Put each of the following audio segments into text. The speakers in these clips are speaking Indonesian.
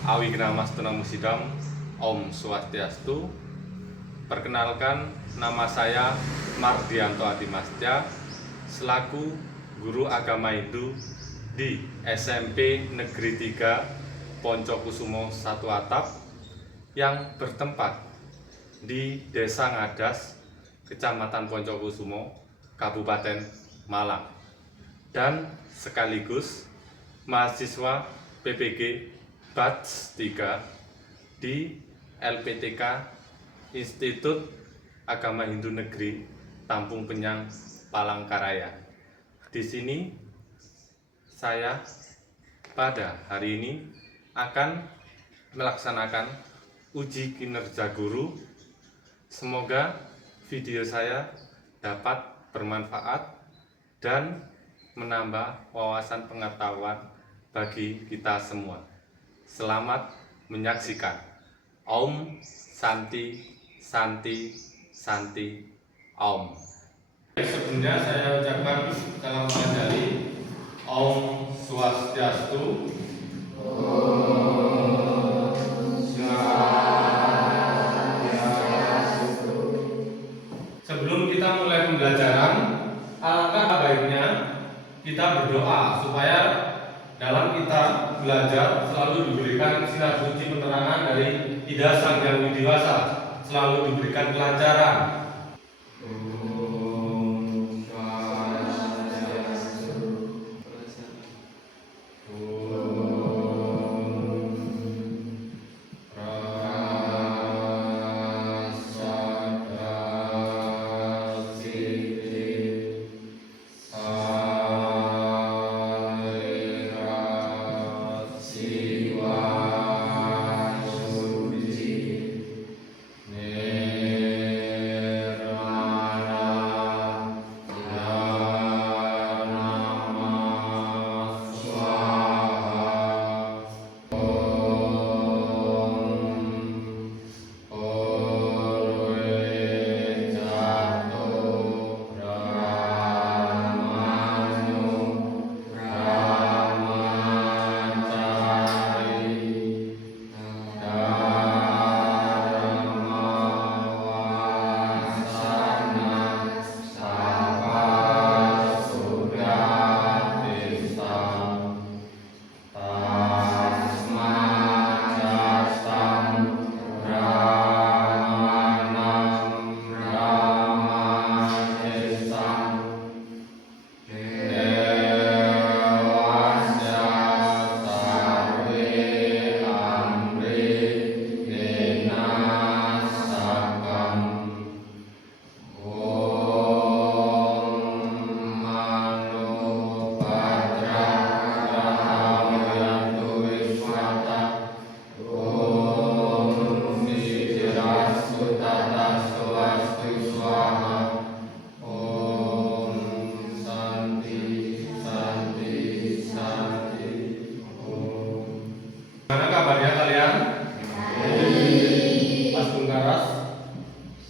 Awignamastunam Musidam, Om Swastiastu. Perkenalkan, nama saya Mardianto Adimastya, selaku guru agama Hindu di SMP Negeri 3 Poncokusumo Satu Atap yang bertempat di Desa Ngadas, Kecamatan Poncokusumo, Kabupaten Malang, dan sekaligus mahasiswa PPG Batch 3 di LPTK Institut Agama Hindu Negeri Tampung Penyang, Palangkaraya. Di sini saya pada hari ini akan melaksanakan uji kinerja guru. Semoga video saya dapat bermanfaat dan menambah wawasan pengetahuan bagi kita semua. Selamat menyaksikan. Om Santi Santi Santi Om. Sebelumnya saya ucapkan salam Panjali. Om Swastiastu. Sebelum kita mulai pembelajaran, alangkah baiknya kita berdoa supaya dalam kita belajar selalu diberikan sinar suci penerangan dari Ida Sang Hyang Widiwasa, selalu diberikan kelancaran.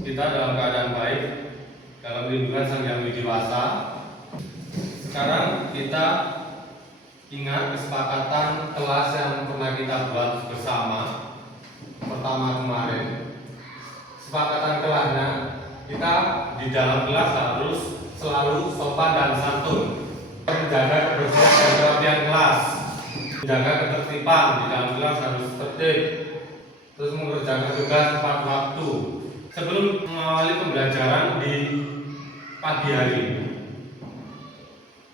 Kita dalam keadaan baik, dalam lindungan Sang Hyang Widiwasa. Sekarang kita ingat kesepakatan kelas yang pernah kita buat bersama pertama kemarin. Kesepakatan kelasnya, kita di dalam kelas harus selalu sopan dan santun, menjaga kebersihan dan kerapian kelas, menjaga ketertiban di dalam kelas harus tertib, terus mengerjakan tugas tepat waktu. Sebelum mengawali pembelajaran di pagi hari ini,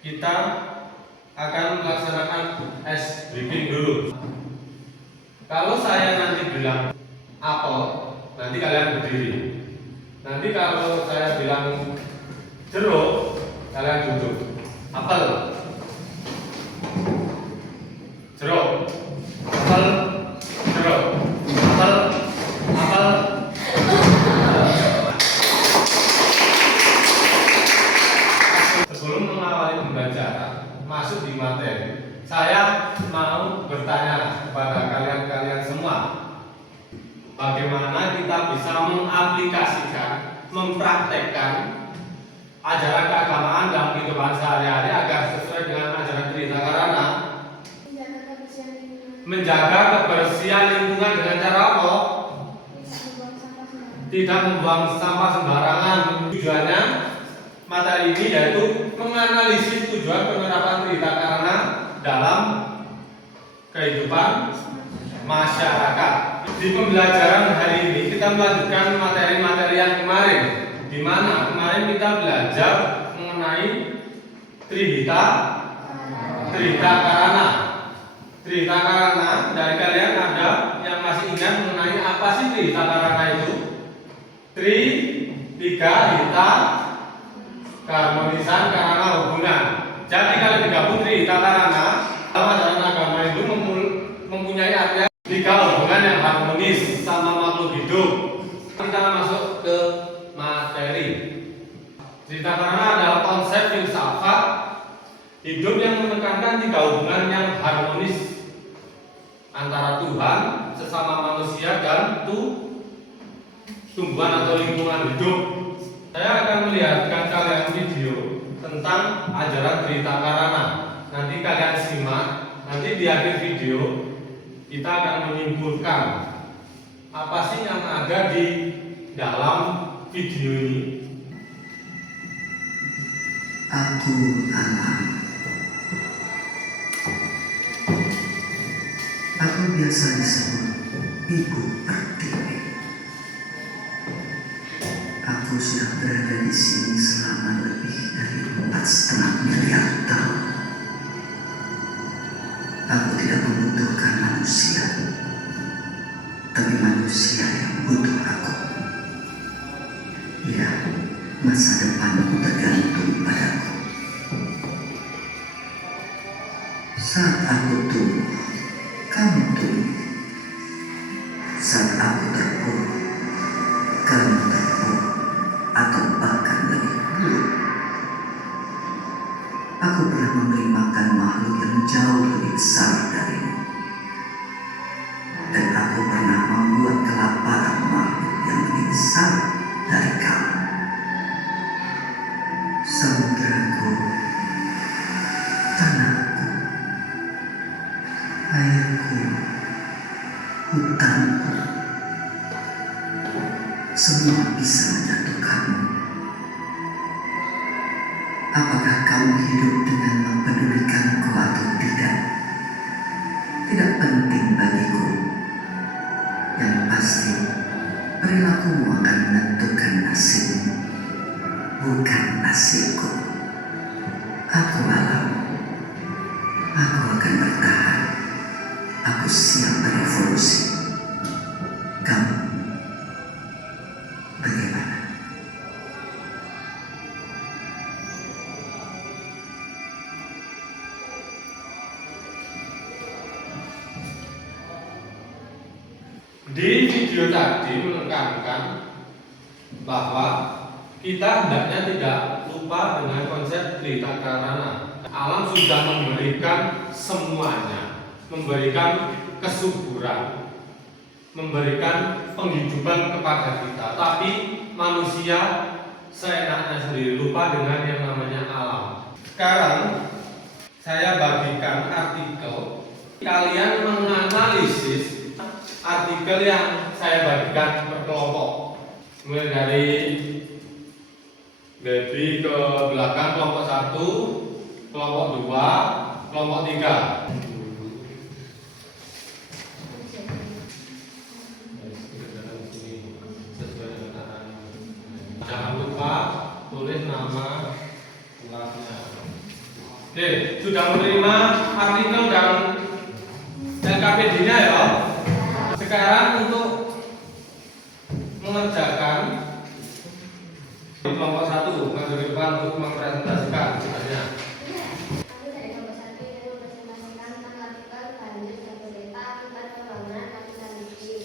kita akan melaksanakan tes briefing dulu. Kalau saya nanti bilang apel, nanti kalian berdiri. Nanti kalau saya bilang jeruk, kalian duduk. Apel, jeruk, apel, jeruk, apel, apel. Sebelum mengawali pembelajaran, masuk di materi, saya mau bertanya kepada kalian semua, bagaimana kita bisa mengaplikasikan, mempraktekkan ajaran keagamaan dalam kehidupan sehari-hari agar sesuai dengan ajaran Tridharana. menjaga kebersihan lingkungan dengan cara apa? Tidak membuang sampah sembarangan. Tujuannya materi ini yaitu menganalisis tujuan penerapan Trita Karana dalam kehidupan masyarakat. Di pembelajaran hari ini kita melanjutkan materi-materi yang kemarin, di mana kemarin kita belajar mengenai Trita Karana. Trita Karana, dari kalian ada yang masih ingat mengenai apa sih Trita Karana itu? Tiga, hita, keharmonisan, karana, hubungan. Jadi kalau digabung Trita Karana dalam ajaran agama itu mempunyai arti tiga hubungan yang harmonis sama makhluk hidup. Kita masuk ke materi. Trita Karana adalah konsep filsafat hidup yang menekankan tiga hubungan yang harmonis antara Tuhan, sesama manusia, dan tumbuhan atau lingkungan hidup. Saya akan melihatkan kalian video tentang ajaran Trita Karana. Nanti kalian simak. Nanti di akhir video kita akan menyimpulkan apa sih yang ada di dalam video ini. Aku alam. Aku biasa disebut Ibu Pertiwi. Aku sudah berada di sini selama lebih dari 4,5 miliar tahun. Aku tidak membutuhkan manusia, tapi manusia yang butuh aku. Ya, masa depanku tergantung padaku. Saat aku tumbuh, kamu tumbuh. Saat aku terpuruk, kamu terpuruk, atau bahkan lebih buruk. Aku pernah memberi makan makhluk yang jauh lebih besar darimu, dan aku pernah membuat kelaparan makhluk yang lebih besar dari kamu. Samudraku, tanahku, airku, hutanku, semua bisa menjatuhkanmu. Apakah kamu hidup dengan mempedulikanku atau tidak? Tidak penting bagiku. Yang pasti, perilakumu akan menentukan nasibmu, bukan nasibku. Aku alam. Aku akan bertahan. Aku siap berevolusi. Kamu bagaimana? Di video tadi menekankan bahwa kita hendaknya tidak lupa dengan konsep Trita Karana. Alam sudah memberikan semuanya, memberikan kesuburan, memberikan penghidupan kepada kita. Tapi manusia seenaknya sendiri, lupa dengan yang namanya alam. Sekarang saya bagikan artikel, kalian menganalisis artikel yang saya bagikan per kelompok, mulai dari baby ke belakang, kelompok 1, kelompok 2, kelompok 3. Jangan lupa tulis nama kelasnya. Oke, sudah menerima artikel dan LKPD-nya ya. Sekarang untuk mengerjakan kelompok 1 maju ke depan untuk mempresentasikan sebenarnya. Aku dari kelompok 1 ingin mempresentasikan tentang artikel lanjut dan berita akibat pembangunan kapital listrik.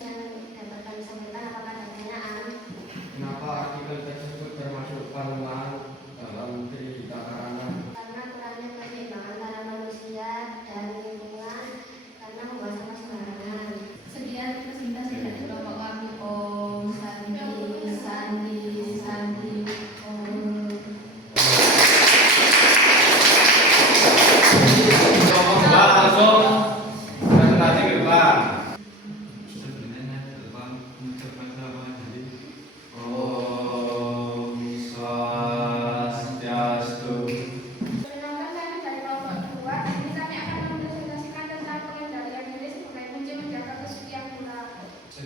Yang dapat kami sampaikan apakah ada pertanyaan? Kenapa artikel tersebut termasuk paruan dalam Trita Karana? Karena kurangnya keseimbangan antara manusia dan lingkungan karena membuang sampah sembarangan. Sekian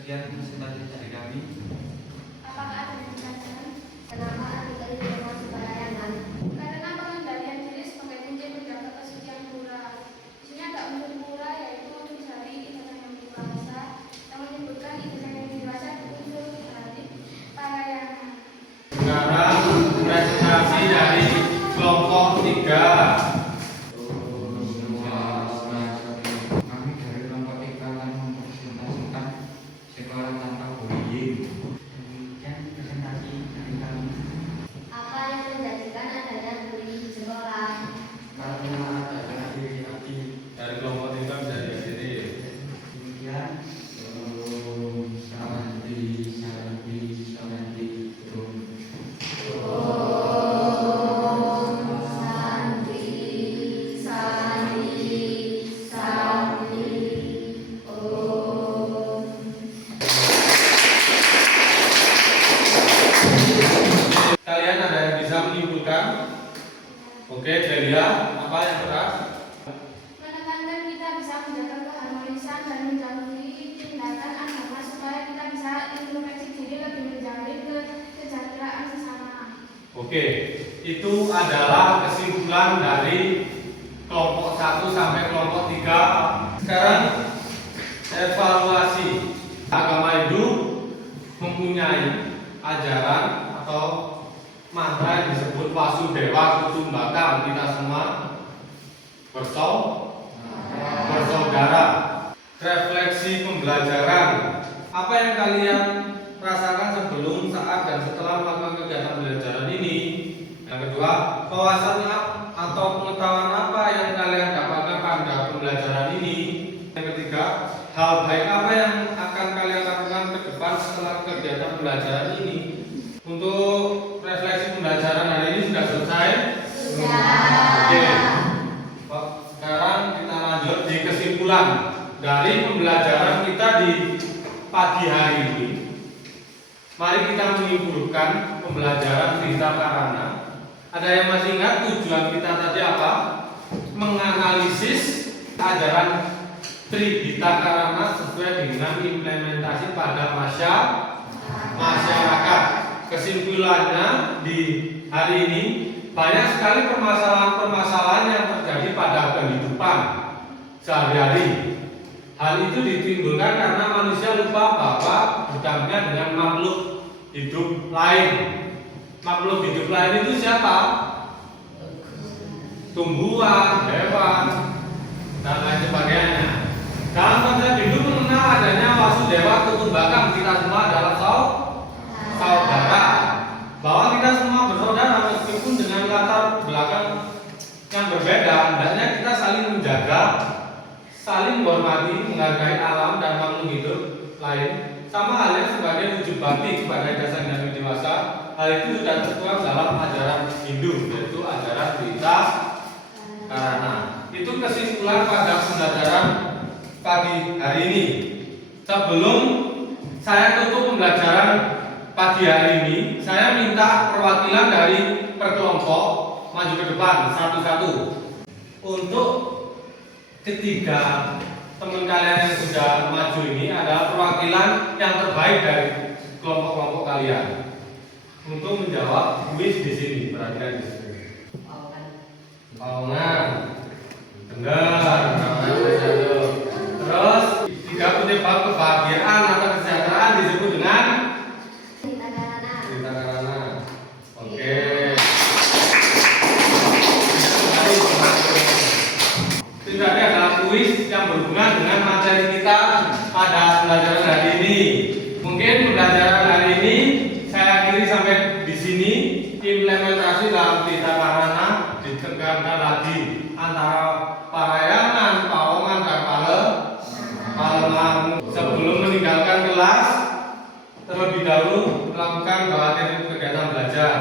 Sekian presentasi dari kami. Apakah ada yang ditanyakan? Kenapa artikel ini masuk pada layangan? Karena pengendalian diri sebagai kunci menjaga kesucian pura. Di sini ada unsur pura yaitu unsur sari, ijazah yang dewasa, yang menyebutkan ijazah yang dewasa di unsur sari parayangan. Sekarang presentasi dari kelompok 3. Kami dari kelompok 3 akan mempresentasikan sekolah tanpa bullying. Demikian presentasi dari kami. Apa yang menjadikan adanya bullying di sekolah? Karena adanya iri-hati. Dari kelompok 3 bisa dihadiri. Demikian Saranti, Rum. Kalian ada yang bisa menyimpulkan? Oke, Delia, apa yang keras? Menekankan kita bisa menjaga keharmonisan dan menjauhi tindakan agama supaya kita bisa introspeksi diri lebih menjamin kesejahteraan sesama. Oke, itu adalah kesimpulan dari kelompok 1 sampai kelompok 3. Sekarang evaluasi. Agama Hindu mempunyai ajaran atau mantra yang disebut Wasudewa Kutumbakam. Kita semua bersaudara. Refleksi pembelajaran. Apa yang kalian rasakan sebelum, saat, dan setelah melakukan kegiatan pembelajaran ini? Yang kedua, wawasan atau pengetahuan apa yang kalian dapatkan pada pembelajaran ini? Yang ketiga, hal baik apa yang akan kalian lakukan ke depan setelah kegiatan pembelajaran ini? Untuk refleksi pembelajaran hari ini sudah selesai? Oke. Sekarang kita lanjut di kesimpulan dari pembelajaran kita di pagi hari ini. Mari kita menyimpulkan pembelajaran Trihita Karana. Ada yang masih ingat tujuan kita tadi apa? Menganalisis ajaran Trihita Karana sesuai dengan implementasi pada masyarakat. Kesimpulannya di hari ini banyak sekali permasalahan-permasalahan yang terjadi pada kehidupan sehari-hari. Hal itu ditimbulkan karena manusia lupa bahwa berdampingan dengan makhluk hidup lain. Makhluk hidup lain itu siapa? Tumbuhan, hewan, dan lain sebagainya. Dalam konsep Hindu mengenal adanya Wasudewa Kutumbakam. Kita semua adalah saudara. Bahwa kita semua bersaudara meskipun dengan latar belakang yang berbeda. Hendaknya kita saling menjaga, saling menghormati, menghargai alam dan makhluk hidup lain. Sama halnya sebagai wujud bakti kepada dasar dan dewasa. Hal itu sudah tertuang dalam ajaran Hindu, yaitu ajaran Trihita Karana. Itu kesimpulan pada pembelajaran pagi hari ini. Sebelum saya tutup pembelajaran pagi hari ini, saya minta perwakilan dari per kelompok maju ke depan satu-satu. Untuk ketiga teman kalian yang sudah maju ini adalah perwakilan yang terbaik dari kelompok-kelompok kalian untuk menjawab kuis di sini. Perhatikan di sini. Paungan, benar. Terus tiga penyebab kebahagiaan atau kesejahteraan disebut dengan Trihita Karana. Trihita Karana. Oke. Itu tadi adalah kuis yang berhubungan dengan materi kita pada pembelajaran hari ini. Mungkin pembelajaran hari ini saya akhiri sampai di sini. Implementasi dalam Trihita Karana ditekankan lagi antara parayangan, paongan, dan palemang. Sebelum meninggalkan kelas, terlebih dahulu melakukan bagian kegiatan belajar.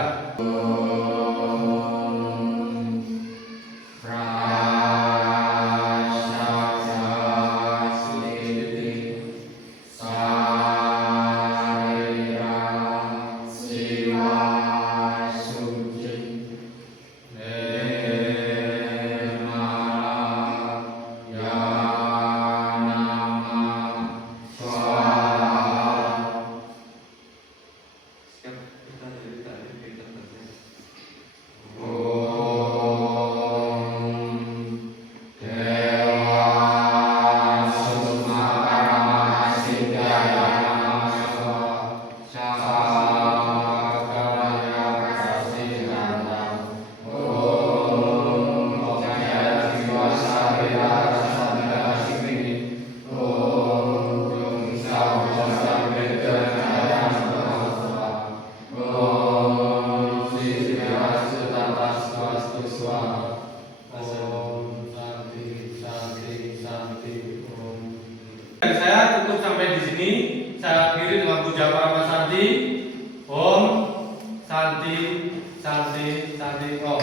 Dari saya cukup sampai di sini. Saya akhiri dengan puja Parama Santi. Om Santi Santi Santi Om.